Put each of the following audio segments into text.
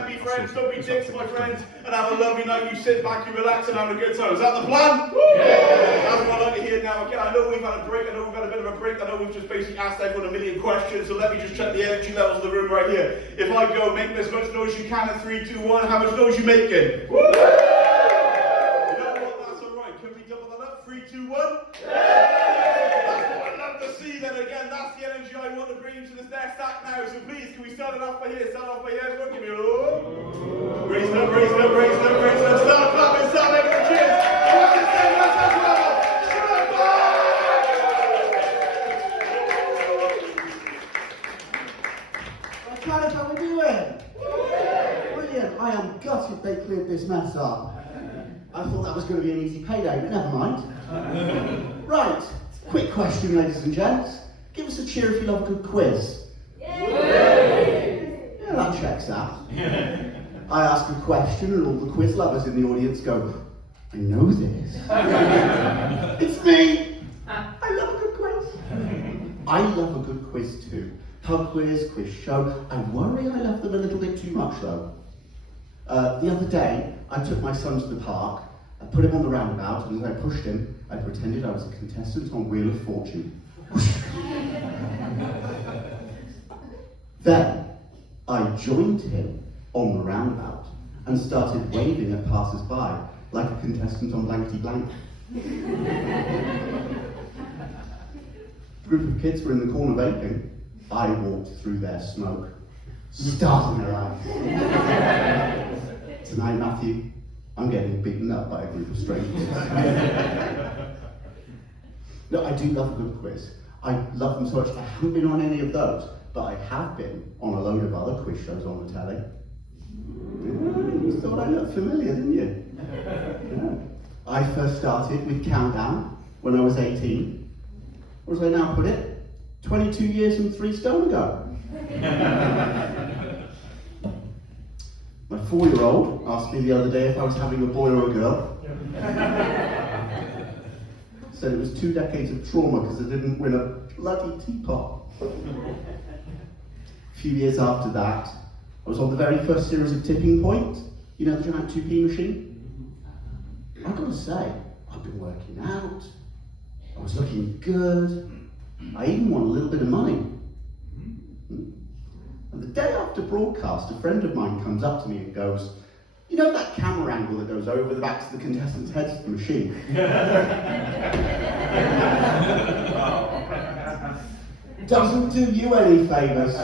time, be friends, don't be dicks, my friends, and have a lovely night. You sit back, you relax, and have a good time. Is that the plan? Yeah. That's what I'd like to hear now. Again, I know we've had a break, I know we've had a bit of a break, I know we've just basically asked everyone a million questions, so let me just check the energy levels of the room right here. If I go, make as much noise you can in 3, 2, 1, how much noise you making? Woo! You know what, that's alright. Can we double that up? 3, 2, 1? See then again, that's the energy I want to bring into this next act now. So please, can we start it off by here? Start off by here. Everyone, give me a oh. Raise it up, raise it up, raise it up, raise it up. Start clapping, start making a cheers. Cardiff, how we doing? Brilliant. I am gutted they cleared this mess up. I thought that was going to be an easy payday, but never mind. Right. Quick question, ladies and gents. Give us a cheer if you love a good quiz. Yay! Yeah, that checks out. I ask a question and all the quiz lovers in the audience go, I know this. It's me! I love a good quiz. I love a good quiz too. Pub quiz, quiz show. I worry I love them a little bit too much though. The other day, I took my son to the park. I put him on the roundabout, and as I pushed him, I pretended I was a contestant on Wheel of Fortune. Then, I joined him on the roundabout and started waving at passers-by like a contestant on Blankety Blank. A group of kids were in the corner vaping. I walked through their smoke, starting their eyes. Tonight, Matthew, I'm getting beaten up by a group of strangers. No, I do love a good quiz. I love them so much. I haven't been on any of those, but I have been on a load of other quiz shows on the telly. You thought I looked familiar, didn't you? Yeah. I first started with Countdown when I was 18. Or as I now put it, 22 years and 3 stone ago. My 4-year-old asked me the other day if I was having a boy or a girl. Said it was 2 decades of trauma because I didn't win a bloody teapot. A few years after that, I was on the very first series of Tipping Point. You know, the giant 2p machine? I've got to say, I've been working out. I was looking good. I even won a little bit of money. And the day after broadcast, a friend of mine comes up to me and goes, you know that camera angle that goes over the backs of the contestants' heads of the machine? Doesn't do you any favours.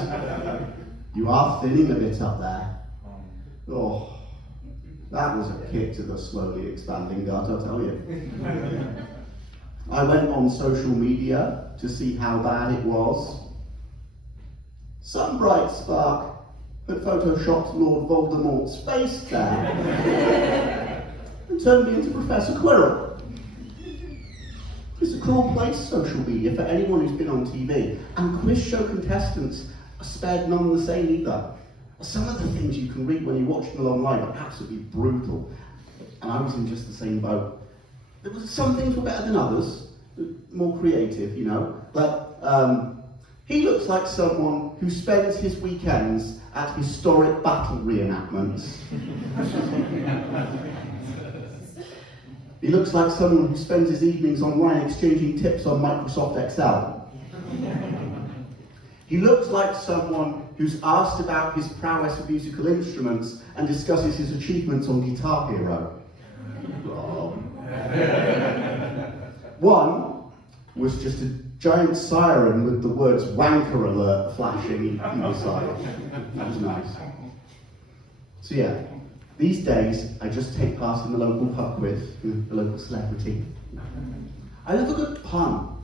You are thinning a bit up there. Oh, that was a kick to the slowly expanding gut, I'll tell you. I went on social media to see how bad it was. Some bright spark had photoshopped Lord Voldemort's face there and turned me into Professor Quirrell. It's a cruel place, social media, for anyone who's been on TV, and quiz show contestants are spared none the same either. Some of the things you can read when you watch them online are absolutely brutal, and I was in just the same boat. Some things were better than others, more creative, you know, but he looks like someone who spends his weekends at historic battle reenactments. He looks like someone who spends his evenings online exchanging tips on Microsoft Excel. He looks like someone who's asked about his prowess of musical instruments and discusses his achievements on Guitar Hero. One was just a giant siren with the words wanker alert flashing either side. That was nice. So yeah, these days I just take part in the local pub quiz, the local celebrity. I love a good pun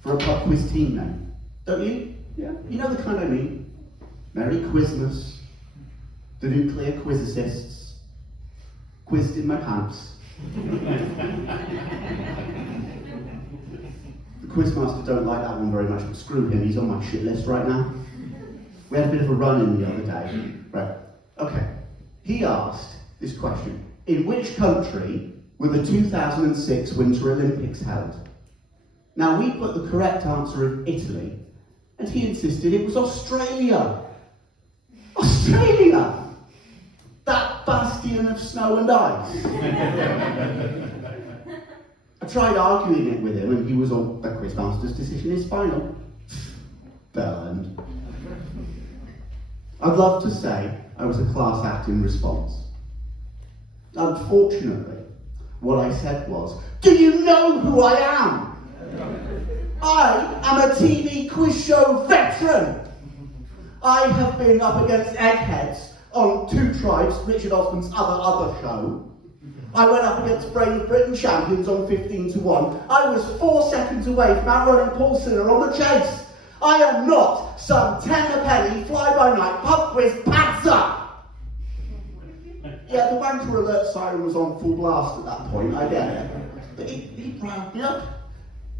for a pub quiz team name, don't you? Yeah, you know the kind I mean. Merry Quizmas, the nuclear quizicists, quizzed in my pants. The quizmaster don't like that one very much, but screw him, he's on my shit list right now. We had a bit of a run-in the other day. Right, okay. He asked this question: in which country were the 2006 Winter Olympics held? Now, we put the correct answer of Italy, and he insisted it was Australia. Australia! bastion of snow and ice. I tried arguing it with him, and he was on the quizmaster's decision is final. Burned. I'd love to say I was a class act in response. Unfortunately, what I said was, do you know who I am? I am a TV quiz show veteran. I have been up against eggheads on Two Tribes, Richard Osman's other show. I went up against Brave Britain champions on 15 to 1. I was 4 seconds away from outrunning Paul Sinner on the chase. I am not some 10 a penny, fly-by-night pub quiz pantser. Yeah, the wanker alert siren was on full blast at that point, I get it. But it riled me up.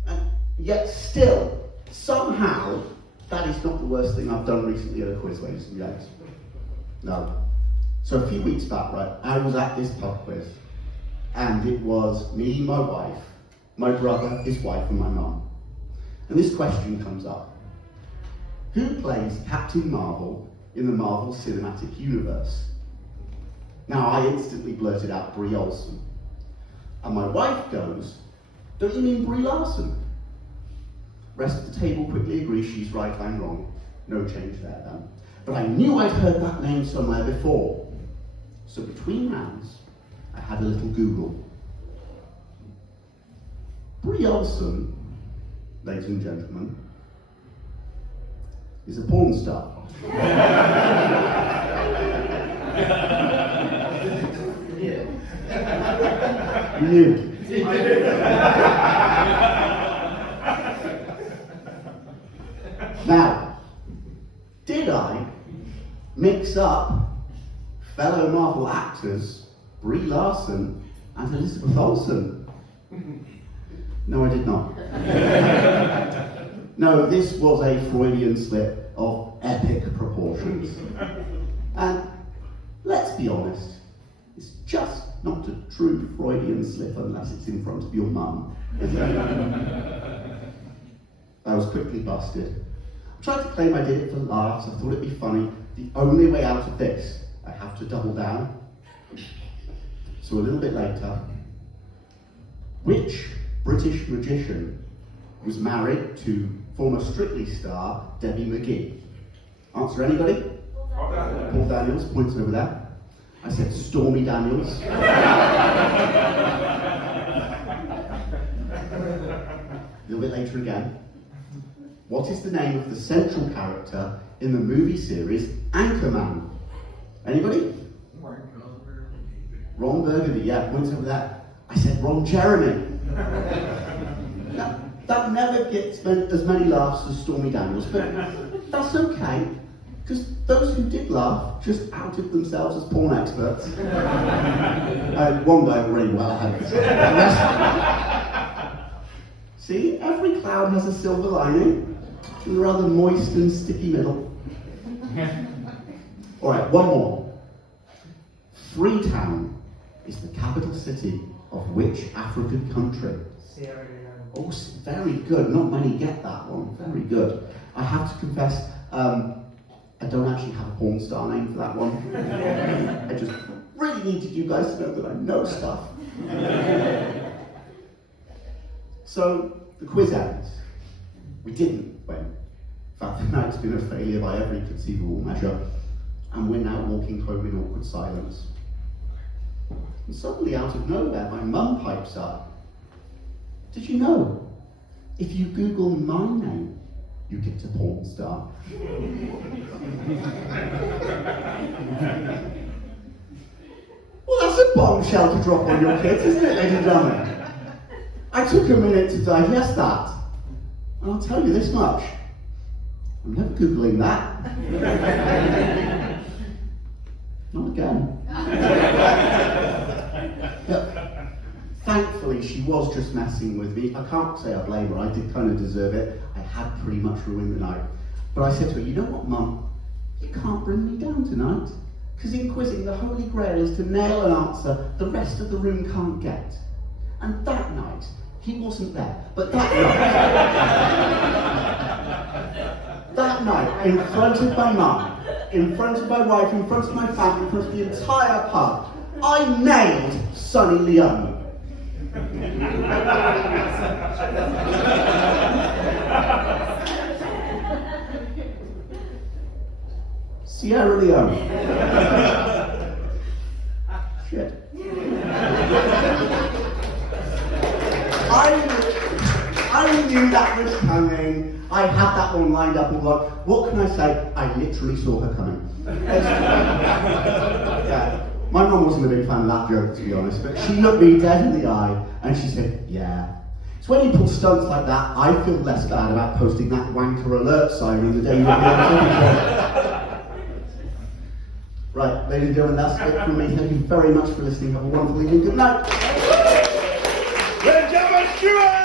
And yet still, somehow, that is not the worst thing I've done recently at a quiz, ladies and gents. No. So a few weeks back, right, I was at this pub quiz. And it was me, my wife, my brother, his wife, and my mum. And this question comes up. Who plays Captain Marvel in the Marvel Cinematic Universe? Now, I instantly blurted out Brie Olsen. And my wife goes, don't you mean Brie Larson? Rest of the table quickly agrees she's right, I'm wrong. No change there then. But I knew I'd heard that name somewhere before. So between rounds, I had a little Google. Brie Olsen, ladies and gentlemen, is a porn star. You knew. Now, did I mix up fellow Marvel actors Brie Larson and Elizabeth Olsen? No, I did not. No, this was a Freudian slip of epic proportions. And let's be honest, it's just not a true Freudian slip unless it's in front of your mum. I was quickly busted. I tried to claim I did it for laughs, I thought it'd be funny. The only way out of this, I have to double down. So a little bit later, which British magician was married to former Strictly star Debbie McGee? Answer anybody? Paul Daniels, points over there. I said Stormy Daniels. A little bit later again. What is the name of the central character in the movie series Anchorman? Anybody? Ron Burgundy, yeah, points over there. I said Ron Jeremy. Now, that never gets as many laughs as Stormy Daniels, but that's okay, because those who did laugh just outed themselves as porn experts. One guy already well ahead of himself. See, every cloud has a silver lining, and a rather moist and sticky middle. Alright, one more. Freetown is the capital city of which African country? Sierra Leone. Oh, very good. Not many get that one. Very good. I have to confess, I don't actually have a porn star name for that one. I just really needed you guys to know that I know stuff. So, the quiz ends. We didn't win. In fact, the night's been a failure by every conceivable measure, and we're now walking home in awkward silence. And suddenly, out of nowhere, my mum pipes up. Did you know, if you Google my name, you get a porn star? Well, that's a bombshell to drop on your kids, isn't it, ladies and gentlemen? I took a minute to digest that. And I'll tell you this much. I'm never Googling that. Not again. But thankfully, she was just messing with me. I can't say I blame her. I did kind of deserve it. I had pretty much ruined the night. But I said to her, you know what, Mum? You can't bring me down tonight. Because in quizzing, the holy grail is to nail an answer the rest of the room can't get. And that night, he wasn't there. But that night, in front of my mum, in front of my wife, in front of my family, in front of the entire pub, I nailed Sonny Leone. Sierra Leone. Shit. I knew that was coming. I had that one lined up and like, what can I say? I literally saw her coming. Yeah. My mum wasn't a big fan of that joke, to be honest, but she looked me dead in the eye and she said, yeah. It's when you pull stunts like that, I feel less bad about posting that wanker alert siren the day you're on Right, ladies and gentlemen, that's it from me. Thank you very much for listening. Have a wonderful evening. Good night. Ladies and gentlemen, Stuart!